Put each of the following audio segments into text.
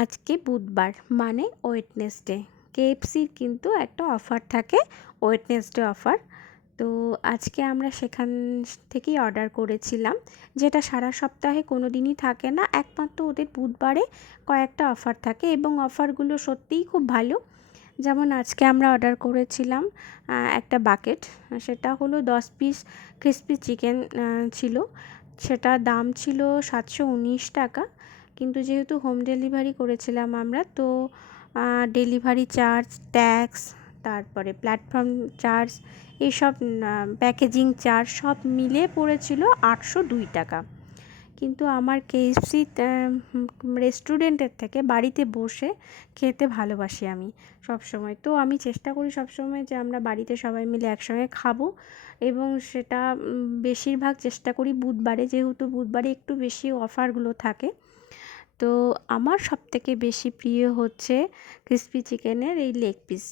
আজকে বুধবার মানে ওয়েডনেসডে। কেএফসির কিন্তু একটা অফার থাকে, ওয়েডনেসডে অফার। তো আজকে আমরা সেখান থেকেই অর্ডার করেছিলাম, যেটা সারা সপ্তাহে কোনো দিনই থাকে না, একমাত্র ওদের বুধবারে কয়েকটা অফার থাকে এবং অফারগুলো সত্যিই খুব ভালো। যেমন আজকে আমরা অর্ডার করেছিলাম একটা বাকেট, সেটা হলো 10 পিস ক্রিসপি চিকেন ছিল। সেটার দাম ছিল 719 টাকা, কিন্তু যেহেতু হোম ডেলিভারি করেছিলাম আমরা, তো ডেলিভারি চার্জ, ট্যাক্স, তারপরে প্ল্যাটফর্ম চার্জ, এইসব প্যাকেজিং চার্জ সব মিলে পড়েছিল 802 টাকা। কিন্তু আমার কেএফসি রেস্টুরেন্টের থেকে বাড়িতে বসে খেতে ভালোবাসি আমি সবসময়। তো আমি চেষ্টা করি সবসময় যে আমরা বাড়িতে সবাই মিলে একসঙ্গে খাবো, এবং সেটা বেশিরভাগ চেষ্টা করি বুধবারে, যেহেতু বুধবারে একটু বেশি অফারগুলো থাকে। তো আমার সবথেকে বেশি প্রিয় হচ্ছে ক্রিসপি চিকেনের এই লেগ পিস।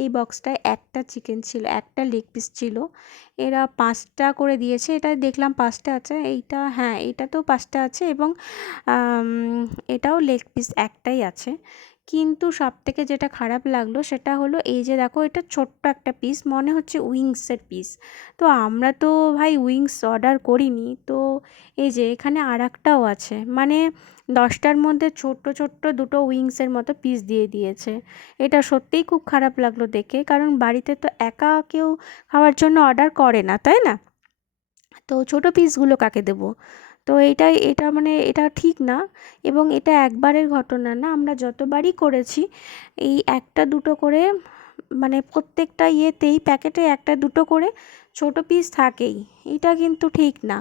এই বক্সটায় একটা চিকেন ছিল, একটা লেগ পিস ছিল। এরা 5টা করে দিয়েছে, এটা দেখলাম 5টা আছে, এইটা হ্যাঁ এইটাতেও 5টা আছে, এবং এটাও লেগ পিস একটাই আছে। কিন্তু সবথেকে যেটা খারাপ লাগলো সেটা হলো এই যে দেখো, এটা ছোট্ট একটা পিস, মনে হচ্ছে উইংসের পিস। তো আমরা তো ভাই উইংস অর্ডার করিনি, তো এই যে এখানে আরেকটাও আছে, মানে 10টার মধ্যে ছোট্ট ছোট্ট দুটো উইংসের মতো পিস দিয়ে দিয়েছে। এটা সত্যিই খুব খারাপ লাগলো দেখে, কারণ বাড়িতে তো একা কেউ খাওয়ার জন্য অর্ডার করে না, তাই না? তো ছোটো পিসগুলো কাকে দেবো? তো এটা মানে এটা ঠিক না, এবং এটা একবারের ঘটনা না, আমরা যতবারই করেছি এই একটা দুটো করে, মানে প্রত্যেকটা ইয়েতেই প্যাকেটে একটা দুটো করে ছোটো পিস থাকেই। এটা কিন্তু ঠিক না।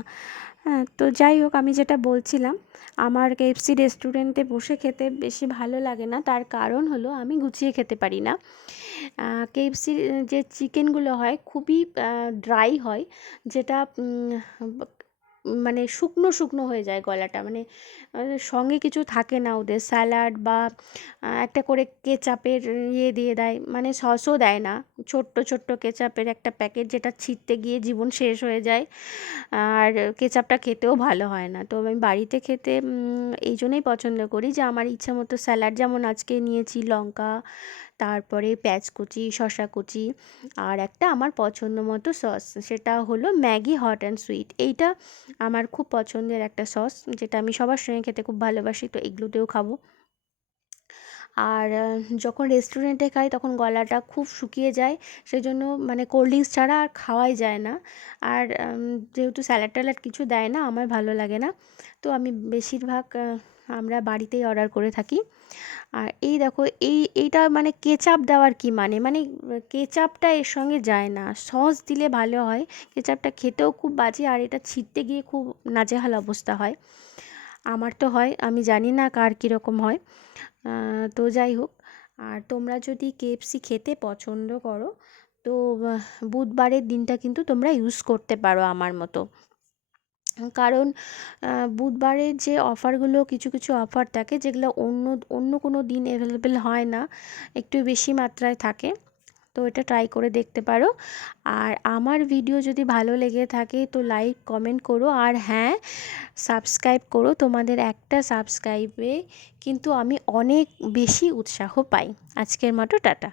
হ্যাঁ, তো যাই হোক, আমি যেটা বলছিলাম, আমার কেএফসি রেস্টুরেন্টে বসে খেতে বেশি ভালো লাগে না, তার কারণ হলো আমি গুছিয়ে খেতে পারি না। কেএফসির যে চিকেনগুলো হয় খুবই ড্রাই হয়, যেটা মানে শুকনো শুকনো হয়ে যায় গলাটা, মানে সঙ্গে কিছু থাকে না ওদের, স্যালাড বা একটা করে কেচাপের ইয়ে দিয়ে দেয়, মানে সসও দেয় না, ছোট্ট ছোট্ট কেচাপের একটা প্যাকেট, যেটা ছিঁড়তে গিয়ে জীবন শেষ হয়ে যায়, আর কেচাপটা খেতেও ভালো হয় না। তো আমি বাড়িতে খেতে এই জন্যই পছন্দ করি যে আমার ইচ্ছা মতো স্যালাড, যেমন আজকে নিয়েছি লঙ্কা, তারপরে পেঁয়াজ কুচি, শসা কুচি, আর একটা আমার পছন্দ মতো সস, সেটা হলো ম্যাগি হট অ্যান্ড সুইট। এইটা আমার খুব পছন্দের একটা সস, যেটা আমি সবার সঙ্গে খেতে খুব ভালোবাসি, তো এগুলোতেও খাবো। আর যখন রেস্টুরেন্টে খাই তখন গলাটা খুব শুকিয়ে যায়, সেজন্য মানে কোল্ড ড্রিঙ্কস ছাড়া আর খাওয়াই যায় না। আর যেহেতু স্যালাড ট্যালাড কিছু দেয় না, আমার ভালো লাগে না, তো আমি বেশিরভাগ আমরা বাড়িতেই অর্ডার করে থাকি। আর এই দেখো, এইটা মানে কেচাপ দেওয়ার কি মানে কেচাপটা এর সঙ্গে যায় না, সস দিলে ভালো হয়। কেচাপটা খেতেও খুব বাজে, আর এটা ছিঁড়তে গিয়ে খুব নাজেহাল অবস্থা হয়, আমার তো হয়, আমি জানি না কার কীরকম হয়। তো যাই হোক, আর তোমরা যদি কেএফসি খেতে পছন্দ করো, তো বুধবারের দিনটা কিন্তু তোমরা ইউজ করতে পারো আমার মতো। কারণ বুধবারের যে অফারগুলো, কিছু কিছু অফার থাকে যেগুলো অন্য অন্য কোনো দিন অ্যাভেলেবেল হয় না, একটু বেশি মাত্রায় থাকে। তো এটা ট্রাই করে দেখতে পারো। আর আমার ভিডিও যদি ভালো লেগে থাকে তো লাইক কমেন্ট করো, আর হ্যাঁ, সাবস্ক্রাইব করো। তোমাদের একটা সাবস্ক্রাইবে কিন্তু আমি অনেক বেশি উৎসাহ পাই। আজকের মতো টাটা।